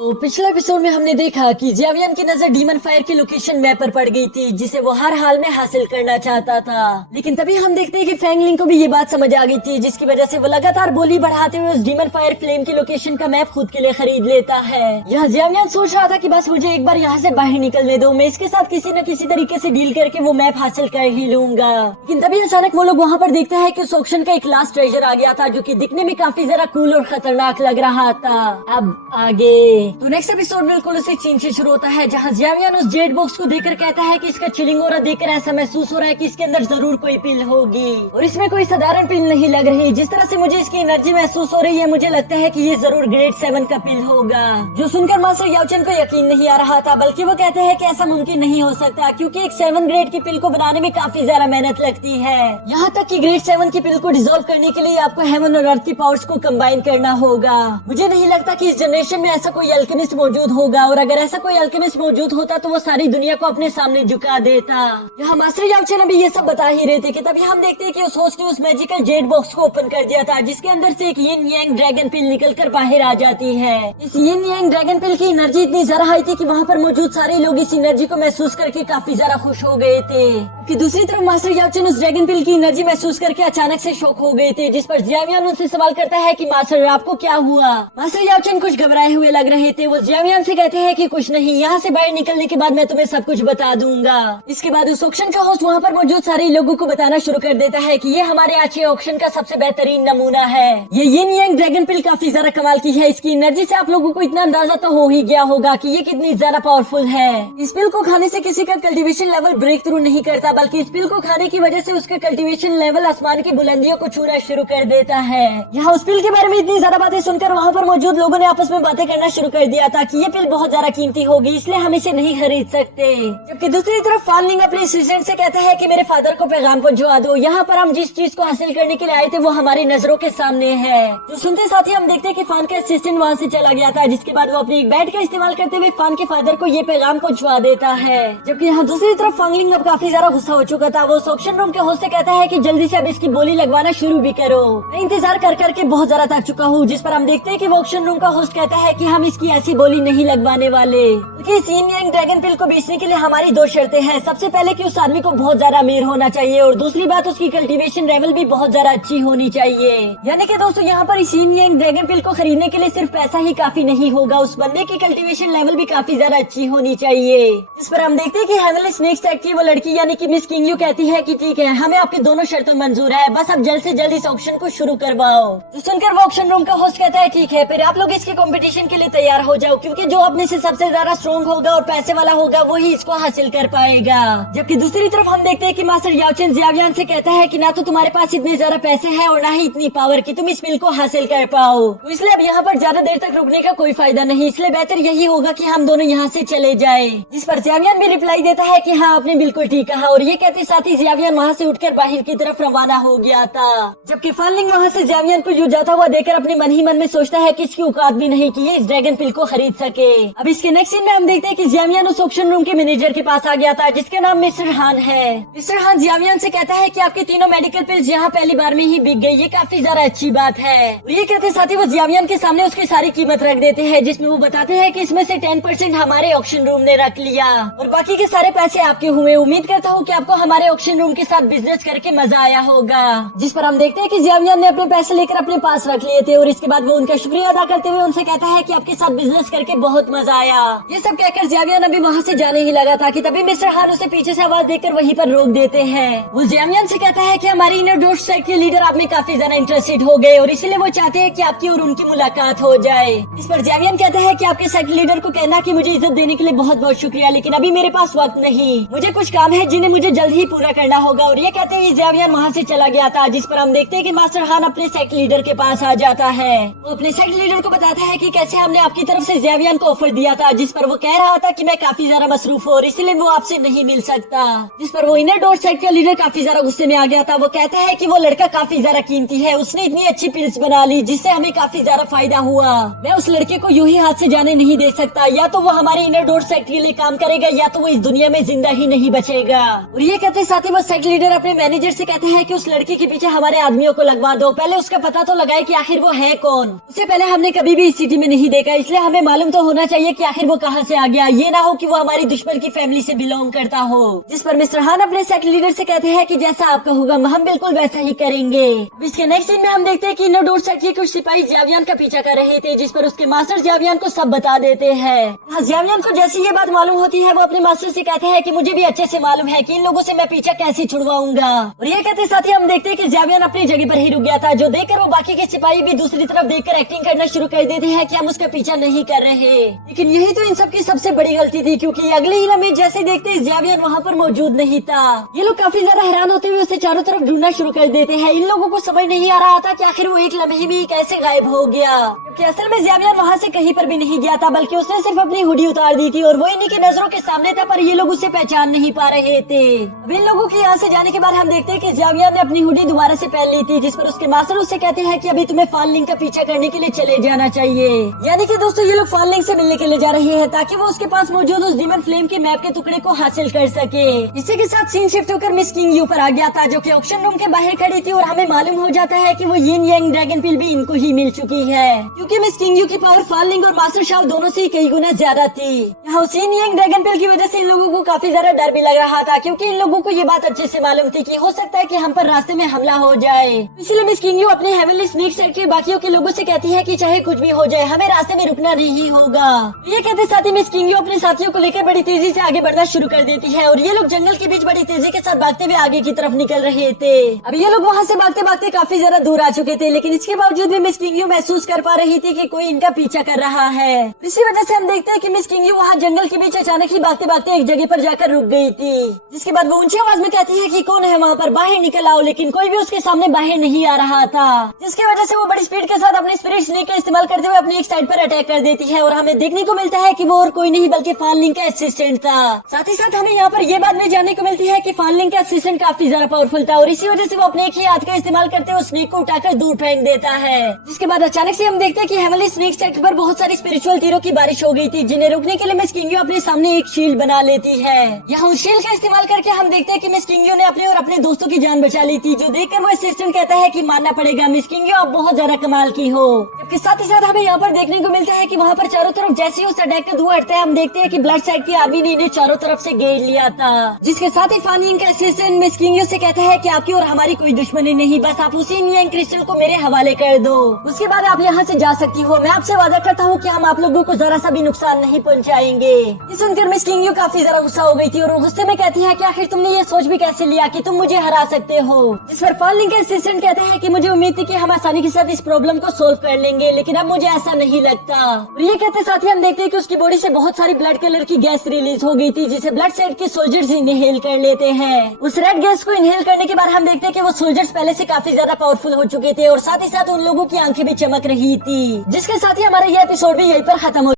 तो पिछले एपिसोड में हमने देखा कि जियावियन की नजर डीमन फायर की लोकेशन मैप पर पड़ गई थी, जिसे वो हर हाल में हासिल करना चाहता था। लेकिन तभी हम देखते हैं कि फैंगलिंग को भी ये बात समझ आ गई थी, जिसकी वजह से वो लगातार बोली बढ़ाते हुए उस डीमन फायर फ्लेम की लोकेशन का मैप खुद के लिए खरीद लेता है। यहाँ जियावियन सोच रहा था कि बस मुझे एक बार यहाँ से बाहर निकलने दो, मैं इसके साथ किसी न किसी तरीके से डील करके वो मैप हासिल कर ही लूंगा। लेकिन तभी अचानक वो लोग वहाँ पर देखता है कि उस ऑक्शन का एक लास्ट ट्रेजर आ गया था, जो कि दिखने में काफी जरा कूल और खतरनाक लग रहा था। अब आगे तो नेक्स्ट एपिसोड बिल्कुल उसी सीन से शुरू होता है, जहाँ जियावियन उस जेड बॉक्स को देखकर कहता है कि इसका चिलिंग ऑरा देखकर ऐसा महसूस हो रहा है कि इसके अंदर जरूर कोई पिल होगी, और इसमें कोई साधारण पिल नहीं लग रही। जिस तरह से मुझे इसकी एनर्जी महसूस हो रही है, मुझे लगता है कि ये जरूर ग्रेड 7 का पिल होगा। जो सुनकर मास्टर याओचन को यकीन नहीं आ रहा था, बल्कि वो कहते हैं कि ऐसा मुमकिन नहीं हो सकता, क्योंकि एक 7 ग्रेड की पिल को बनाने में काफी ज्यादा मेहनत लगती है। यहाँ तक कि ग्रेड 7 की पिल को डिजोल्व करने के लिए आपको हेवन और अर्थ की पावर्स को कंबाइन करना होगा। मुझे नहीं लगता कि इस जनरेशन में ऐसा कोई अल्केमिस्ट मौजूद होगा, और अगर ऐसा कोई अल्केमिस्ट मौजूद होता तो वो सारी दुनिया को अपने सामने झुका देता। यहाँ मास्टर याओचन अभी ये सब बता ही रहे थे कि तभी हम देखते हैं कि उस होस्ट ने उस मैजिकल जेड बॉक्स को ओपन कर दिया था, जिसके अंदर से एक यिन यांग ड्रैगन पिल निकलकर बाहर आ जाती है। इस यिन यांग ड्रैगन पिल की एनर्जी इतनी ज्यादा हाई थी कि वहाँ पर मौजूद सारे लोग इस एनर्जी को महसूस करके काफी ज्यादा खुश हो गए थे। कि दूसरी तरफ मास्टर याओचन उस ड्रैगन पिल की एनर्जी महसूस करके अचानक से शॉक हो गए थे, जिस पर जियावियन उनसे सवाल करता है कि मास्टर आपको क्या हुआ। मास्टर याओचन कुछ घबराए हुए लग रहे थे। वो जियावियन से कहते हैं कि कुछ नहीं, यहाँ से बाहर निकलने के बाद मैं तुम्हें सब कुछ बता दूंगा। इसके बाद उस ऑक्शन का होस्ट वहाँ पर मौजूद सारे लोगों को बताना शुरू कर देता है कि ये हमारे आज के ऑक्शन का सबसे बेहतरीन नमूना है। ये यिन यांग ड्रैगन पिल काफी ज्यादा कमाल की है। इसकी एनर्जी से आप लोगों को इतना अंदाजा तो हो ही गया होगा कि ये कितनी ज्यादा पावरफुल है। इस पिल को खाने से किसी का कल्टीवेशन लेवल ब्रेक थ्रू नहीं करता, बल्कि इस पिल को खाने की वजह से उसका कल्टीवेशन लेवल आसमान की बुलंदियों को छूना शुरू कर देता है। यहाँ उस पिल के बारे में इतनी ज्यादा बातें सुनकर वहाँ पर मौजूद लोगों ने आपस में बातें करना शुरू कर दिया था कि ये पिल बहुत ज्यादा कीमती होगी, इसलिए हम इसे नहीं खरीद सकते। जबकि दूसरी तरफ फानलिंग अपने असिस्टेंट से कहता है कि मेरे फादर को पैगाम पहुंचवा दो, यहाँ पर हम जिस चीज को हासिल करने के लिए आए थे वो हमारी नजरों के सामने है। जो सुनते साथ ही हम देखते हैं कि फान का असिस्टेंट वहाँ से चला गया था, जिसके बाद वो अपनी एक बैट का इस्तेमाल करते हुए फान के फादर को ये पैगाम पहुंचवा देता है। जबकि यहाँ दूसरी तरफ फांगलिंग अब काफी ज्यादा गुस्सा हो चुका था। वो ऑक्शन रूम के होस्ट से कहता है कि जल्दी से अब इसकी बोली लगवाना शुरू भी करो, मैं इंतजार कर करके बहुत ज्यादा थक चुका हूँ। जिस पर हम देखते हैं कि वो ऑक्शन रूम का होस्ट कहता है कि हम इसकी ऐसी बोली नहीं लगवाने वाले, क्योंकि इस यिन यांग ड्रैगन पिल को बेचने के लिए हमारी 2 शर्तें हैं। सबसे पहले कि उस आदमी को बहुत ज्यादा अमीर होना चाहिए, और दूसरी बात उसकी कल्टीवेशन लेवल भी बहुत ज्यादा अच्छी होनी चाहिए। यानी कि दोस्तों यहाँ पर इस यिन यांग ड्रैगन पिल को खरीदने के लिए सिर्फ पैसा ही काफी नहीं होगा, उस बंदे की कल्टीवेशन लेवल भी काफी ज्यादा अच्छी होनी चाहिए। जिस पर हम देखते हैं कि हेवनली स्नेक सेक्ट की वो लड़की यानी कि मिस किंगल्यू कहती है कि ठीक है, हमें आपकी दोनों शर्तें मंजूर है, बस अब जल्द से जल्द इस ऑक्शन को शुरू करवाओ। तो सुनकर वो ऑक्शन रूम का होस्ट कहता है ठीक है, फिर आप लोग इसके कंपटीशन के लिए तैयार हो जाओ, क्योंकि जो अपने से सबसे ज्यादा स्ट्रॉन्ग होगा और पैसे वाला होगा वही इसको हासिल कर पाएगा। जबकि दूसरी तरफ हम देखते हैं कि मास्टर याओचन जियावियन से कहता है कि ना तो तुम्हारे पास इतने ज्यादा पैसे हैं और ना ही इतनी पावर कि तुम इस पिल को हासिल कर पाओ, तो इसलिए अब यहाँ पर ज्यादा देर तक रुकने का कोई फायदा नहीं, इसलिए बेहतर यही होगा कि हम दोनों यहाँ से चले जाए। जिस पर जियावियन भी रिप्लाई देता है कि हाँ आपने बिल्कुल ठीक कहा, और ये कहते साथ ही जियावियन वहाँ से उठकर बाहर की तरफ रवाना हो गया था। जबकि फानलिंग वहाँ से जियावियन को यूं जाता हुआ देखकर अपने मन ही मन में सोचता है कि इसकी औकात भी नहीं कि ये इस ड्रैगन पिल को खरीद सके। अब इसके नेक्स्ट सीन में हम देखते हैं कि जियावियन उस ऑक्शन रूम के मैनेजर के पास आ गया था, जिसका नाम मिस्टर हान है। मिस्टर हान जियावियन से कहता है कि आपके तीनों मेडिकल पिल्स यहाँ पहली बार में ही बिक गई, ये काफी ज्यादा अच्छी बात है। और ये कहते साथ ही वो जियावियन के सामने उसकी सारी कीमत रख देते हैं, जिसमें वो बताते हैं कि इसमें से 10% हमारे ऑक्शन रूम ने रख लिया और बाकी के सारे पैसे आपके हुए। उम्मीद करता हूँ कि आपको हमारे ऑक्शन रूम के साथ बिजनेस करके मजा आया होगा। जिस पर हम देखते हैं कि जियावियन ने अपने पैसे लेकर अपने पास रख लिए थे, और इसके बाद वो उनका शुक्रिया अदा करते हुए उनसे कहता है कि आपके साथ बिजनेस करके बहुत मजा आया। ये सब कहकर जियावियन अभी वहाँ से जाने ही लगा था कि तभी मिस्टर हान उसे पीछे से आवाज देकर वहीं पर रोक देते हैं। वो जियावियन से कहता है कि हमारी इनर डोर्स सेक्ट के लीडर आप में काफी ज्यादा इंटरेस्टेड हो गए, और इसीलिए वो चाहते हैं कि आपकी और उनकी मुलाकात हो जाए। इस पर जियावियन कहता है कि आपके सेक्ट लीडर को कहना कि मुझे इज्जत देने के लिए बहुत बहुत शुक्रिया, लेकिन अभी मेरे पास वक्त नहीं, मुझे कुछ काम है जिन्हें मुझे जल्द ही पूरा करना होगा। और ये कहते ही जियावियन वहाँ से चला गया था। जिस पर हम देखते हैं कि मास्टर हान अपने सेक्ट लीडर के पास आ जाता है। वो अपने सेक्ट लीडर को बताता है कि कैसे हमने आपकी तरफ से जियावियन को ऑफर दिया था, जिस पर वो कह रहा था कि मैं काफी ज्यादा मसरूफ हूँ और इसलिए वो आपसे नहीं मिल सकता। जिस पर वो इनर डोर सेक्ट का लीडर काफी ज्यादा गुस्से में आ गया था। वो कहता है कि वो लड़का काफी ज्यादा कीमती है, उसने इतनी अच्छी पिल्स बना ली जिससे हमें काफी ज्यादा फायदा हुआ। मैं उस लड़के को यूं ही हाथ से जाने नहीं दे सकता, या तो वो हमारे इनर डोर सेक्ट के लिए काम करेगा या तो वो इस दुनिया में जिंदा ही नहीं बचेगा। और ये कहते साथ ही वो सेक्ट लीडर अपने मैनेजर से कहते हैं कि उस लड़के के पीछे हमारे आदमियों को लगवा दो, पहले उसका पता तो लगाए कि आखिर वो है कौन। उससे पहले हमने कभी भी इस सिटी में नहीं देखा, इसलिए इसलिए हमें मालूम तो होना चाहिए कि आखिर वो कहाँ से आ गया। ये ना हो कि वो हमारी दुश्मन की फैमिली से बिलोंग करता हो। जिस पर मिस्टर हान अपने सेक्ट लीडर से कहते हैं कि जैसा आपका होगा हम बिल्कुल वैसा ही करेंगे। इसके नेक्स्ट सीन में हम देखते हैं कि इनोडोर सेक्ट के कुछ सिपाही जियावियन का पीछा कर रहे थे, जिस पर उसके मास्टर जियावियन को सब बता देते हैं। जियावियन को जैसी ये बात मालूम होती है वो अपने मास्टर से कहते हैं कि मुझे भी अच्छे से मालूम है कि इन लोगों से मैं पीछा कैसे छुड़वाऊंगा। और ये कहते साथ ही हम देखते हैं कि जियावियन अपनी जगह पर ही रुक गया था, जो देखकर वो बाकी के सिपाही भी दूसरी तरफ देखकर एक्टिंग करना शुरू कर देते हैं कि हम उसका पीछा नहीं कर रहे। लेकिन यही तो इन सब की सबसे बड़ी गलती थी, क्योंकि अगले ही लम्हे जैसे देखते जियावियन वहाँ पर मौजूद नहीं था। ये लोग काफी ज्यादा हैरान होते हुए उसे चारों तरफ ढूंढना शुरू कर देते हैं। इन लोगों को समझ नहीं आ रहा था कि आखिर वो एक लम्हे में कैसे गायब हो गया, क्योंकि असल में जियावियन वहाँ से कहीं पर भी नहीं गया था, बल्कि उसने सिर्फ अपनी हुडी उतार दी थी और वो इन्हीं की नजरों के सामने था, पर ये लोग उसे पहचान नहीं पा रहे थे। अब इन लोगों के यहाँ से जाने के बाद हम देखते हैं कि जियावियन ने अपनी हुडी दोबारा से पहन ली थी, जिस पर उसके मास्टर उससे कहते हैं कि अभी तुम्हें फान लिंग का पीछा करने के लिए चले जाना चाहिए। यानी कि दोस्तों ये लोग फान लिंग से मिलने के लिए जा रहे हैं ताकि वो उसके पास मौजूद उस डीमन फ्लेम के मैप के टुकड़े को हासिल कर सके। इसी के साथ सीन शिफ्ट होकर मिस किंग यू पर आ गया था, जो कि ऑक्शन रूम के बाहर खड़ी थी और हमें मालूम हो जाता है कि वो यिन यांग ड्रैगन पिल भी इनको ही मिल चुकी है, क्योंकि मिस किंग यू की पावर फान लिंग और मास्टर शाव दोनों से कई गुना ज्यादा थी। यहाँ यिन यांग ड्रैगन पिल की वजह से इन लोगों को काफी ज्यादा डर भी लग रहा था, क्योंकि इन लोगों को ये बात अच्छे से मालूम थी कि हो सकता है कि हम पर रास्ते में हमला हो जाए। इसलिए मिस किंग यू अपने हेवनली स्नेक सेट के बाकियों के लोगों से कहती है कि चाहे कुछ भी हो जाए हमें रास्ते में रुकना नहीं होगा। ये कहते साथ ही मिस किंग यू अपने साथियों को लेकर बड़ी तेजी से आगे बढ़ना शुरू कर देती है और ये लोग जंगल के बीच बड़ी तेजी के साथ भागते हुए आगे की तरफ निकल रहे थे। अब ये लोग वहाँ से भागते भागते काफी ज्यादा दूर आ चुके थे, लेकिन इसके बावजूद भी मिस किंग यू महसूस कर पा रही थी कि कोई इनका पीछा कर रहा है। इसी वजह से हम देखते हैं कि मिस किंग यू वहाँ जंगल के बीच अचानक ही भागते भागते एक जगह पर जाकर रुक गई थी, जिसके बाद वो ऊंची आवाज में कहती है कि कौन है वहाँ पर, बाहर निकल आओ। लेकिन कोई भी उसके सामने बाहर नहीं आ रहा था, जिसकी वजह से वो बड़ी स्पीड के साथ अपने स्पिरिट स्नेक का इस्तेमाल करते हुए अपनी एक साइड पर अटैक कर देती है और हमें देखने को मिलता है कि वो और कोई नहीं बल्कि फान लिंग का असिस्टेंट था। साथ ही साथ हमें यहाँ पर ये बात भी जानने को मिलती है कि फान लिंग का असिस्टेंट काफी ज्यादा पावरफुल था और इसी वजह से वो अपने एक ही हाथ का इस्तेमाल करते हुए स्नेक को उठाकर दूर फेंक देता है। जिसके बाद अचानक से हम देखते हैं कि हेवनली स्नेक सेक्टर पर बहुत सारी स्पिरिचुअल तीरों की बारिश हो गई थी, जिन्हें रोकने के लिए मिस किंग यू अपने सामने एक शील्ड बना लेती है। यहाँ उस शील्ड का इस्तेमाल करके हम देखते हैं कि मिस किंग यू ने अपने और अपने दोस्तों की जान बचा ली थी, जो देखकर वो असिस्टेंट कहता है कि मानना पड़ेगा मिस किंग यू आप बहुत ज्यादा कमाल की हो। जबकि साथ ही साथ हमें यहाँ पर देखने को मिलता है कि वहाँ पर चारों तरफ जैसे ही उस अटैक का धुआं हटता है हम देखते हैं कि ब्लड साइड की आर्मी ने इन्हें चारों तरफ से घेर लिया था, जिसके साथ ही फान लिंग का असिस्टेंट मिस किंग यू से कहता है कि आपकी और हमारी कोई दुश्मनी नहीं, बस आप उसी यिन यांग क्रिस्टल को मेरे हवाले कर दो, उसके बाद आप यहाँ से जा सकती हो। मैं आपसे वादा करता हूँ कि हम आप लोगों को जरा सा भी नुकसान नहीं पहुँचाएंगे। ये सुनकर मिस किंग यू काफी ज्यादा गुस्सा हो गई थी और वो गुस्से में कहती है कि आखिर तुमने ये सोच भी कैसे लिया कि तुम मुझे हरा सकते हो। इस पर फान लिंग का असिस्टेंट कहता है कि मुझे उम्मीद थी कि हम आसानी के साथ इस प्रॉब्लम को सोल्व कर लेंगे, लेकिन अब मुझे ऐसा नहीं लगता। और ये कहते साथ ही हम देखते हैं कि उसकी बॉडी से बहुत सारी ब्लड कलर की गैस रिलीज हो गई थी, जिसे ब्लड साइड के सोल्जर्स इनहेल कर लेते हैं। उस रेड गैस को इनहेल करने के बाद हम देखते हैं कि वो सोल्जर्स पहले से काफी ज्यादा पावरफुल हो चुके थे और साथ ही साथ उन लोगों की आंखें भी चमक रही थी। जिसके साथ ही हमारा ये एपिसोड भी यहीं पर खत्म हो